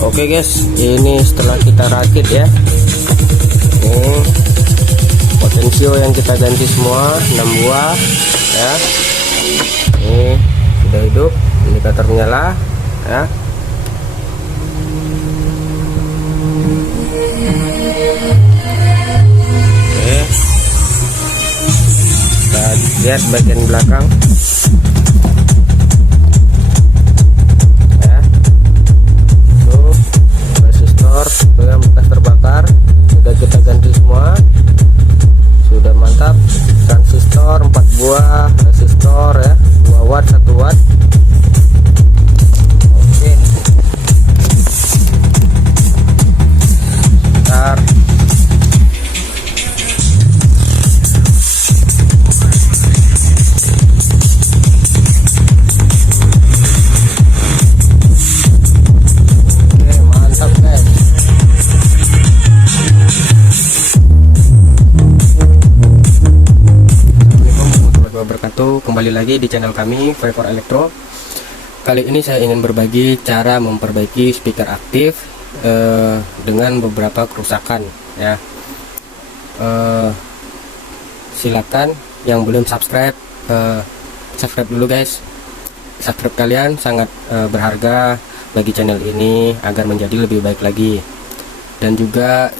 Oke guys, ini setelah kita rakit ya, ini potensio yang kita ganti semua 6 buah ya. Ini sudah hidup, indikator menyala ya. Oke, kita lihat bagian belakang ya. Tuh, resistor yang bekas terbakar sudah kita ganti semua, sudah mantap. Transistor 4 buah, resistor ya, 2 watt 1 watt. Oke, bentar. Oke, mantap guys. Wabarakatuh, kembali lagi di channel kami Vapor Electro. Kali ini saya ingin berbagi cara memperbaiki speaker aktif dengan beberapa kerusakan ya. Silakan yang belum subscribe, subscribe dulu guys. Subscribe kalian sangat berharga bagi channel ini agar menjadi lebih baik lagi. Dan juga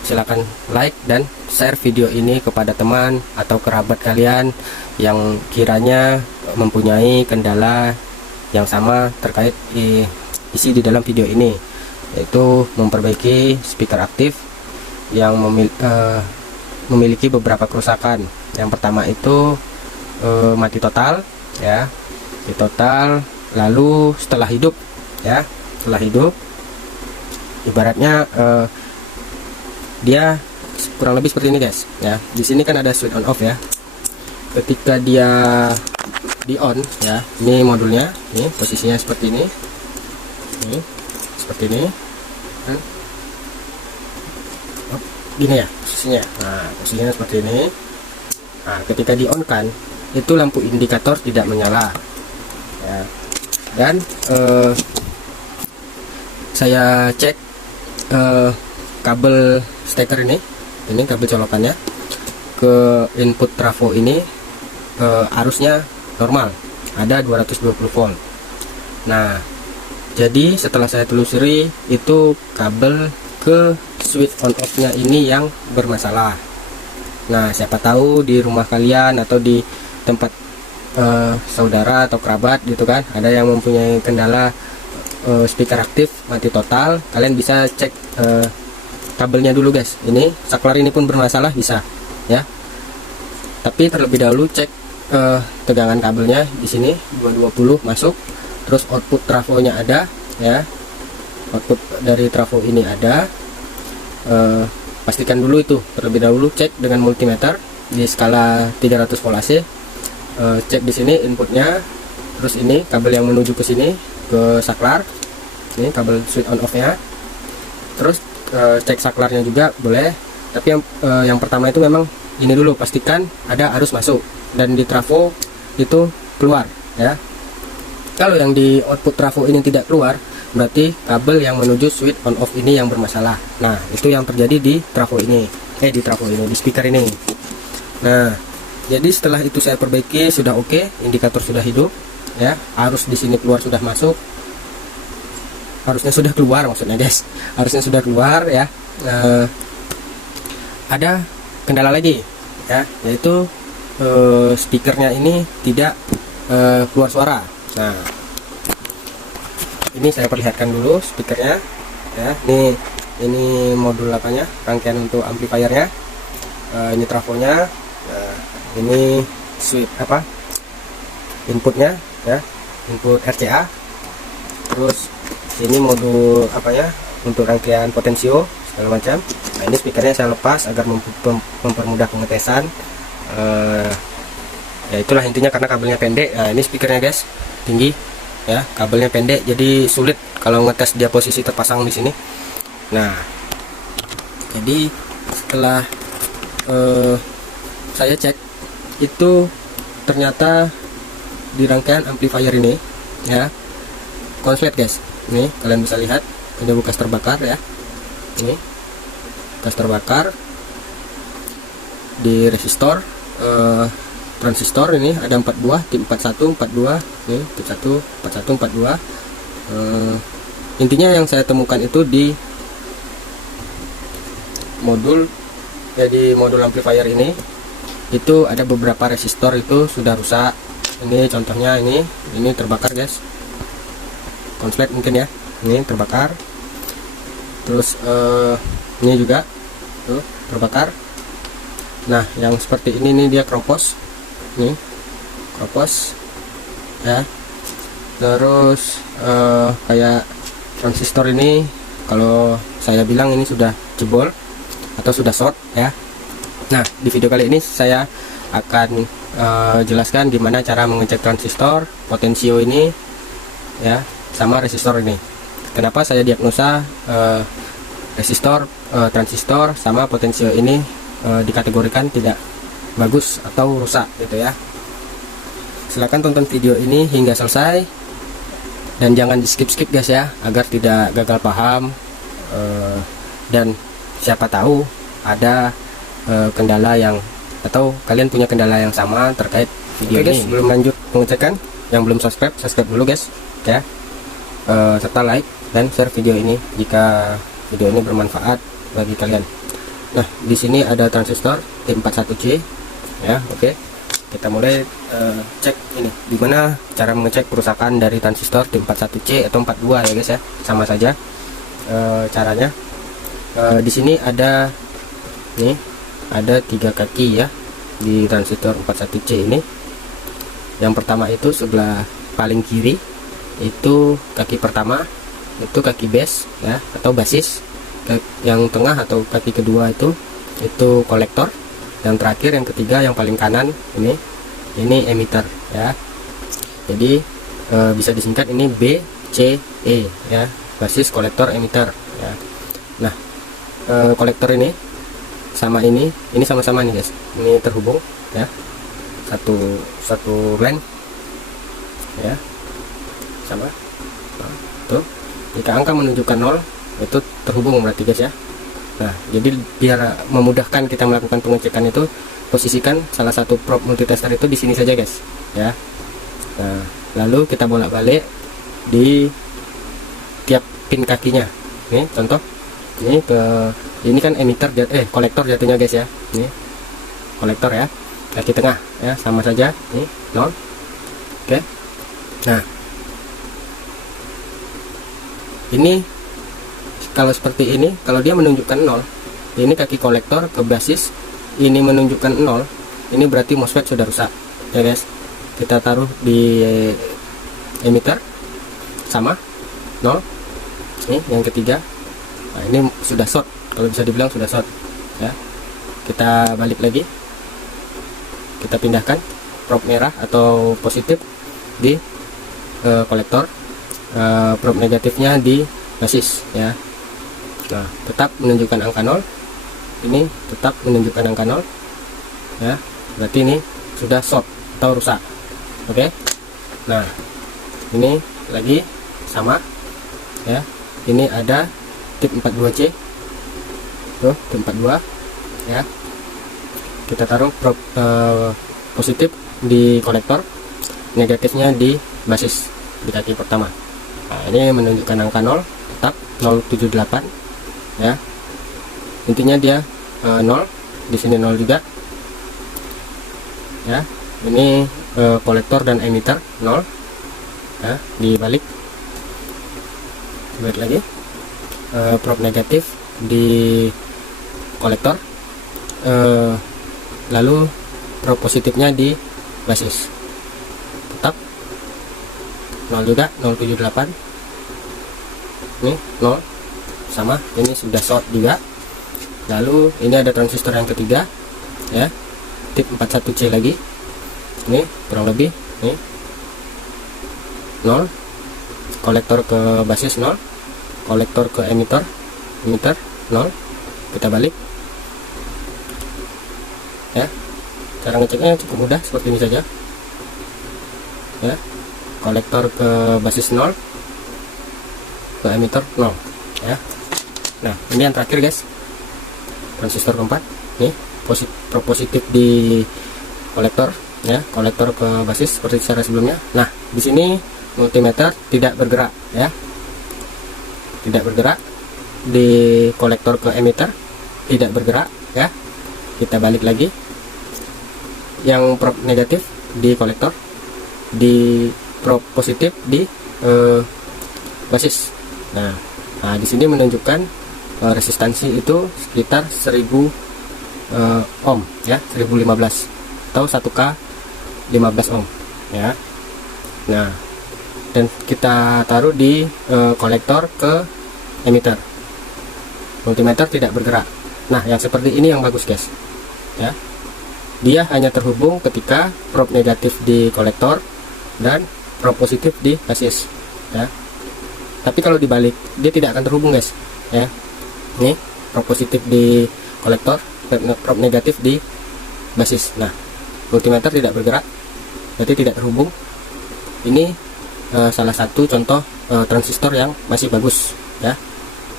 silakan like dan share video ini kepada teman atau kerabat kalian yang kiranya mempunyai kendala yang sama terkait isi di dalam video ini, yaitu memperbaiki speaker aktif yang memiliki beberapa kerusakan. Yang pertama itu mati total ya, mati total. Lalu setelah hidup ya, setelah hidup ibaratnya dia kurang lebih seperti ini guys ya. Di sini kan ada switch on off ya. Ketika dia di on ya, ini modulnya, ini posisinya seperti ini, seperti ini kan? Oh, gini ya posisinya. Nah, posisinya seperti ini. Nah, ketika di on kan, itu lampu indikator tidak menyala ya. Dan saya cek kabel steker ini kabel colokannya ke input trafo ini, arusnya normal, ada 220 volt. Nah, jadi setelah saya telusuri, itu kabel ke switch on off nya ini yang bermasalah. Nah, siapa tahu di rumah kalian atau di tempat saudara atau kerabat gitu kan, ada yang mempunyai kendala speaker aktif mati total. Kalian bisa cek kabelnya dulu guys. Ini saklar ini pun bermasalah bisa ya. Tapi terlebih dahulu cek tegangan kabelnya. Di sini 220 masuk, terus output trafonya ada ya, output dari trafo ini ada. Pastikan dulu itu terlebih dahulu, cek dengan multimeter di skala 300 volt AC. Cek di sini inputnya, terus ini kabel yang menuju ke sini ke saklar, ini kabel switch on off nya. Terus cek saklarnya juga boleh, tapi yang pertama itu memang ini dulu, pastikan ada arus masuk dan di trafo itu keluar ya. Kalau yang di output trafo ini tidak keluar, berarti kabel yang menuju switch on off ini yang bermasalah. Nah, itu yang terjadi di trafo ini, di trafo ini, di speaker ini. Nah, jadi setelah itu saya perbaiki, sudah oke, indikator sudah hidup ya, arus di sini keluar sudah masuk, harusnya sudah keluar maksudnya guys, harusnya sudah keluar ya. Ada kendala lagi ya, yaitu speakernya ini tidak keluar suara. Nah, ini saya perlihatkan dulu speakernya ya. Ini modul apanya, rangkaian untuk amplifiernya, ini trafonya. Nah, ini switch inputnya ya, input RCA. Terus ini modul untuk rangkaian potensio segala macam. Nah, ini speakernya saya lepas agar mempermudah pengetesan. Ya itulah intinya, karena kabelnya pendek. Nah, ini speakernya guys, tinggi ya, kabelnya pendek, jadi sulit kalau ngetes dia posisi terpasang di sini. Nah, jadi setelah saya cek, itu ternyata di rangkaian amplifier ini ya konslet guys. Nih kalian bisa lihat ini bekas terbakar ya, ini bekas terbakar di resistor transistor. Ini ada 4 buah, tip 41 42, nih tip 1 41 42. Intinya yang saya temukan itu di modul ya, di modul amplifier ini itu ada beberapa resistor itu sudah rusak. Ini contohnya, ini terbakar guys, konslet mungkin ya, ini terbakar. Terus ini juga tuh terbakar. Nah yang seperti ini nih dia kropos, nih kropos ya. Terus kayak transistor ini kalau saya bilang ini sudah jebol atau sudah short ya. Nah di video kali ini saya akan jelaskan gimana cara mengecek transistor, potensio ini ya, sama resistor ini. Kenapa saya diagnosa resistor, transistor sama potensio ini dikategorikan tidak bagus atau rusak gitu ya. Silahkan tonton video ini hingga selesai dan jangan di skip guys ya, agar tidak gagal paham dan siapa tahu ada kendala yang, atau kalian punya kendala yang sama terkait video ini. Sebelum lanjut pengecekan, yang belum subscribe dulu guys ya, serta like dan share video ini jika video ini bermanfaat bagi kalian. Nah di sini ada transistor T41C ya. Oke, kita mulai cek ini gimana cara mengecek kerusakan dari transistor T41C atau 42 ya guys ya, sama saja caranya. Di sini ada nih, ada 3 kaki ya di transistor 41C ini. Yang pertama itu sebelah paling kiri, itu kaki pertama itu kaki base ya atau basis. Yang tengah atau kaki kedua itu kolektor. Yang terakhir yang ketiga yang paling kanan ini emitter ya. Jadi bisa disingkat ini BCE ya, basis, kolektor, emitter ya. Nah kolektor ini sama ini sama-sama nih guys, ini terhubung ya, satu line ya, sama. Nah, tuh jika angka menunjukkan 0 itu terhubung berarti guys ya. Nah jadi biar memudahkan kita melakukan pengecekan itu, posisikan salah satu probe multitester itu di sini saja guys ya. Nah lalu kita bolak-balik di tiap pin kakinya. Nih contoh, ini kan emitter kolektor jatuhnya guys ya. Ini kolektor ya, kaki tengah ya, sama saja nih 0. Oke. Nah ini kalau seperti ini, kalau dia menunjukkan 0, ini kaki kolektor ke basis ini menunjukkan 0, ini berarti MOSFET sudah rusak ya guys. Kita taruh di emitter sama 0. Ini yang ketiga. Nah ini sudah short, kalau bisa dibilang sudah short ya. Kita balik lagi, kita pindahkan probe merah atau positif di kolektor, probe negatifnya di basis ya. Nah tetap menunjukkan angka 0, ini tetap menunjukkan angka 0 ya, berarti ini sudah short atau rusak. Oke. Nah ini lagi sama ya, ini ada tip 42C tuh, tip 42 ya. Kita taruh probe positif di kolektor, negatifnya di basis di kaki pertama. Nah ini menunjukkan angka 0, tetap 078 ya. Intinya dia 0, di sini 0 juga ya. Ini kolektor dan emitter 0 ya. Dibalik lagi, probe negatif di kolektor, lalu probe positifnya di basis, tetap 0 juga, 078. Ini 0 sama, ini sudah short juga. Lalu ini ada transistor yang ketiga ya, tip 41C lagi. Ini kurang lebih nih 0, kolektor ke basis 0, kolektor ke emitter 0. Kita balik ya. Cara ngeceknya cukup mudah, seperti ini saja ya. Kolektor ke basis 0 ke emitter 0 ya. Nah ini yang terakhir guys, transistor keempat nih, positif di kolektor ya, kolektor ke basis seperti cara sebelumnya. Nah di sini multimeter tidak bergerak ya, tidak bergerak. Di kolektor ke emitter tidak bergerak ya. Kita balik lagi, yang prob negatif di kolektor, di prob positif di basis. Nah di sini menunjukkan resistansi itu sekitar 1000 ohm ya, 1015 atau 1K 15 ohm ya. Nah dan kita taruh di kolektor ke emitter, multimeter tidak bergerak. Nah yang seperti ini yang bagus guys ya, dia hanya terhubung ketika prob negatif di kolektor dan prob positif di basis ya. Tapi kalau dibalik dia tidak akan terhubung guys ya. Nih prob positif di kolektor, prob negatif di basis. Nah multimeter tidak bergerak, berarti tidak terhubung. Ini salah satu contoh transistor yang masih bagus ya.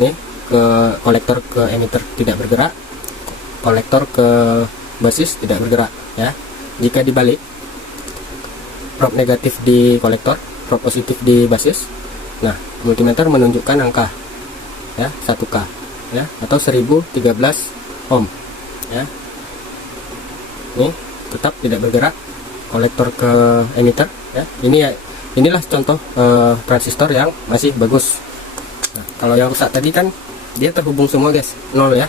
Nih ke kolektor ke emitter tidak bergerak, kolektor ke basis tidak bergerak ya. Jika dibalik, prob negatif di kolektor, prob positif di basis, nah multimeter menunjukkan angka ya, 1K ya, atau 1013 ohm ya. Ini tetap tidak bergerak, kolektor ke emitter ya. Ini ya, inilah contoh transistor yang masih bagus. Nah, kalau yang rusak tadi kan dia terhubung semua guys, 0 ya.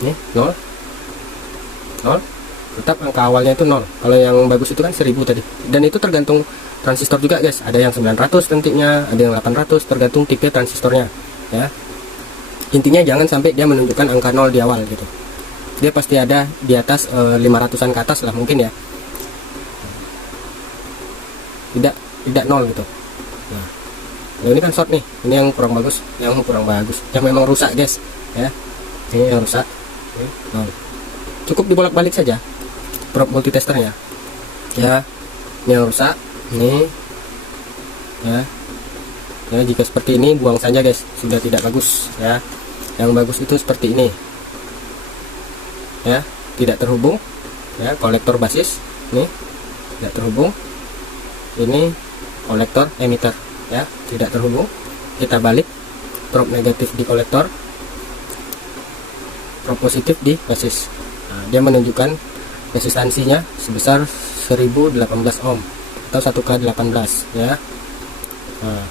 Ini 0 tetap angka awalnya itu 0. Kalau yang bagus itu kan 1000 tadi. Dan itu tergantung transistor juga guys, ada yang 900 nantinya, ada yang 800, tergantung tipe transistornya ya. Intinya jangan sampai dia menunjukkan angka 0 di awal gitu. Dia pasti ada di atas 500-an ke atas lah mungkin ya. Tidak 0 gitu. Nah ini kan short nih, ini yang kurang bagus, yang memang rusak guys ya. Ini yang rusak, cukup dibolak-balik saja prob multitesternya ya. Ini yang rusak, ini ya. Jika seperti ini buang saja guys, sudah tidak bagus ya. Yang bagus itu seperti ini ya, tidak terhubung ya, kolektor basis ini tidak terhubung, ini kolektor emitter ya, tidak terhubung. Kita balik, prob negatif di kolektor, prob positif di basis. Nah, dia menunjukkan resistansinya sebesar 1018 ohm atau 1K18 ya. Nah,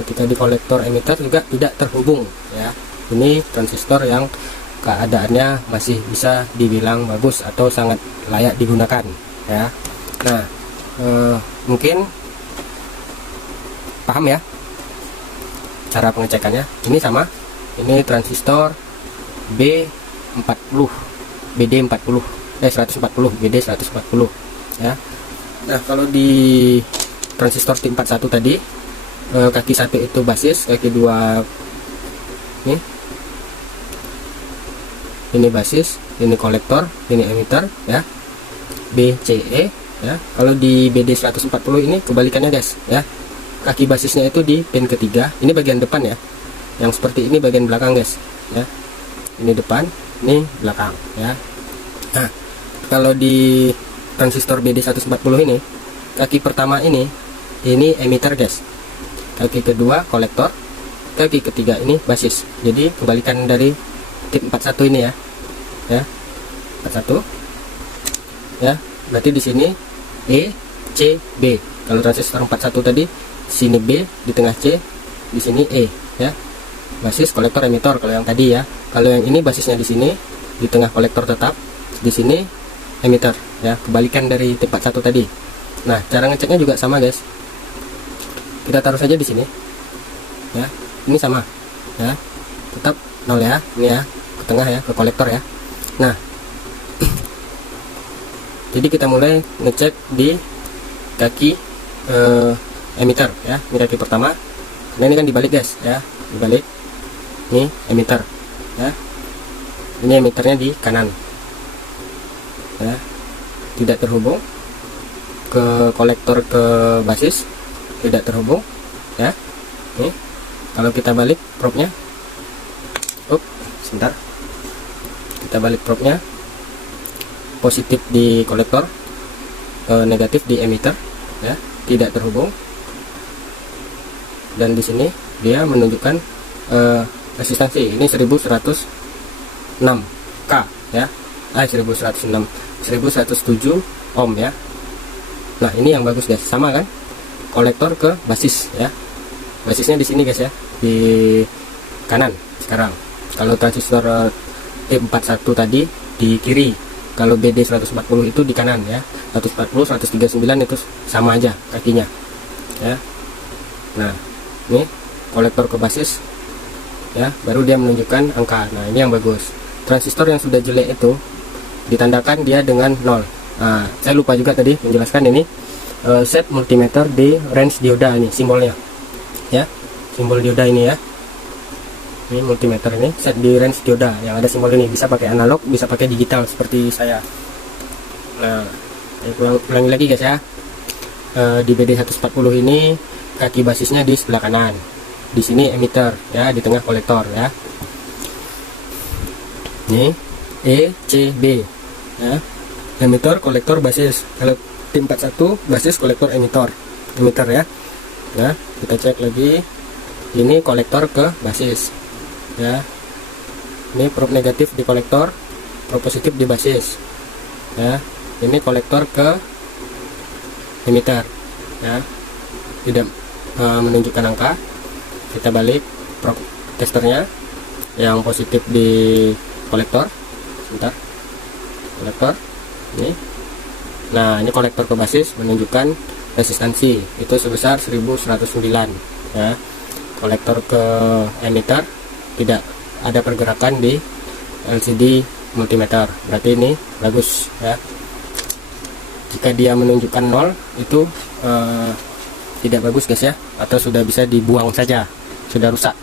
ketika di kolektor emitter juga tidak terhubung ya. Ini transistor yang keadaannya masih bisa dibilang bagus atau sangat layak digunakan ya. Nah mungkin paham ya cara pengecekannya. Ini sama, ini transistor B40 BD40 140 BD140 ya. Nah kalau di transistor T41 tadi, kaki satu itu basis, kaki dua ini basis, ini kolektor, ini emitter ya, BCE ya. Kalau di BD140 ini kebalikannya guys ya, kaki basisnya itu di pin ketiga, ini bagian depan ya, yang seperti ini bagian belakang guys ya. Ini depan, ini belakang ya. Nah kalau di transistor BD140 ini, kaki pertama ini emitter guys, kaki kedua kolektor, kaki ketiga ini basis. Jadi kebalikan dari tip 41 ini ya, 41 ya. Berarti di sini E, C, B. Kalau transistor 41 tadi sini B, di tengah C, di sini E ya. Basis, kolektor, emitter kalau yang tadi ya. Kalau yang ini basisnya di sini, di tengah kolektor tetap, di sini emitter ya. Kebalikan dari tip 41 tadi. Nah cara ngeceknya juga sama guys. Kita taruh saja di sini ya. Ini sama ya, tetap 0 ya. Ini ya, ke tengah ya, ke kolektor ya. Nah jadi kita mulai ngecek di kaki emitter ya. Ini kaki pertama. Nah ini kan dibalik guys ya, dibalik. Ini emitter ya. Ini emitternya di kanan ya, tidak terhubung. Ke kolektor ke basis tidak terhubung ya. Nih Kalau kita balik probe-nya, sebentar, kita balik probe-nya, positif di kolektor, negatif di emitter, ya, tidak terhubung. Dan di sini dia menunjukkan resistansi ini 1106 K ya, 1106 1107 ohm ya. Nah ini yang bagus guys, sama kan kolektor ke basis ya, basisnya di sini guys ya, di kanan sekarang. Kalau transistor T41 tadi di kiri, kalau BD 140 itu di kanan ya. 140 139 itu sama aja kakinya ya. Nah ini kolektor ke basis ya, baru dia menunjukkan angka. Nah ini yang bagus. Transistor yang sudah jelek itu ditandakan dia dengan 0. Nah saya lupa juga tadi menjelaskan ini, set multimeter di range dioda, ini simbolnya ya, simbol dioda ini ya. Ini multimeter ini set di range dioda yang ada simbol ini, bisa pakai analog, bisa pakai digital seperti saya. Nah ulangi lagi guys ya, di BD 140 ini kaki basisnya di sebelah kanan, di sini emitter ya, di tengah kolektor ya. Ini E C B ya, emitter, kolektor, basis. Kalau T41 basis, kolektor, emitter ya. Nah kita cek lagi, ini kolektor ke basis ya, ini probe negatif di kolektor, probe positif di basis ya. Ini kolektor ke emitter ya, tidak menunjukkan angka. Kita balik probe testernya, yang positif di kolektor, sebentar, kolektor ini. Nah ini kolektor ke basis menunjukkan resistansi itu sebesar 1109 ya. Kolektor ke emitter tidak ada pergerakan di LCD multimeter, berarti ini bagus ya. Jika dia menunjukkan 0 itu tidak bagus guys ya, atau sudah bisa dibuang saja, sudah rusak.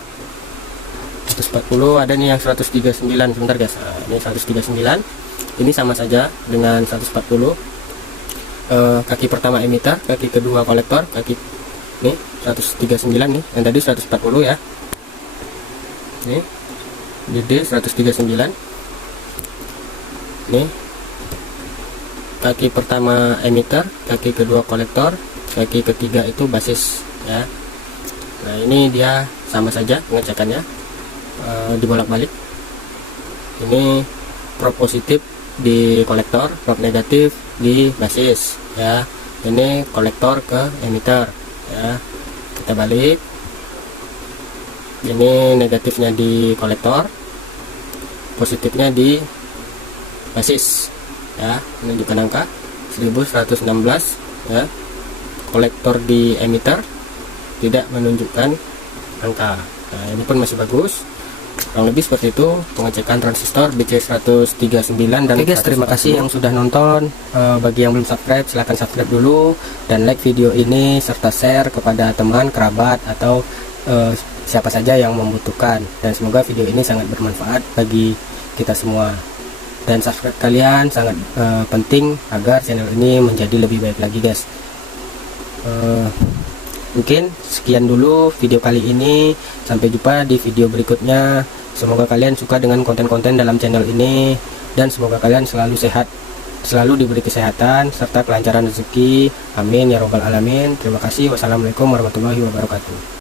140 ada nih yang 139, sebentar guys. Nah, ini 139, ini sama saja dengan 140. Kaki pertama emitter, kaki kedua kolektor, kaki ini 139 nih, yang tadi 140 ya. Ini BD 139. Nih kaki pertama emitter, kaki kedua kolektor, kaki ketiga itu basis ya. Nah ini dia sama saja pengecekannya, dibolak-balik. Ini probe positif di kolektor, probe negatif di basis ya. Ini kolektor ke emitter ya. Kita balik, ini negatifnya di kolektor, positifnya di basis ya, menunjukkan angka 1116 ya. Kolektor di emitter tidak menunjukkan angka. Nah ini pun masih bagus. Kurang lebih seperti itu pengecekan transistor BC139 dan oke guys, terima kasih yang sudah nonton. Bagi yang belum subscribe, silahkan subscribe dulu dan like video ini serta share kepada teman, kerabat atau siapa saja yang membutuhkan. Dan semoga video ini sangat bermanfaat bagi kita semua. Dan subscribe kalian sangat penting agar channel ini menjadi lebih baik lagi guys. Mungkin sekian dulu video kali ini, sampai jumpa di video berikutnya. Semoga kalian suka dengan konten-konten dalam channel ini, dan semoga kalian selalu sehat, selalu diberi kesehatan serta kelancaran rezeki, amin ya robbal alamin. Terima kasih, wassalamualaikum warahmatullahi wabarakatuh.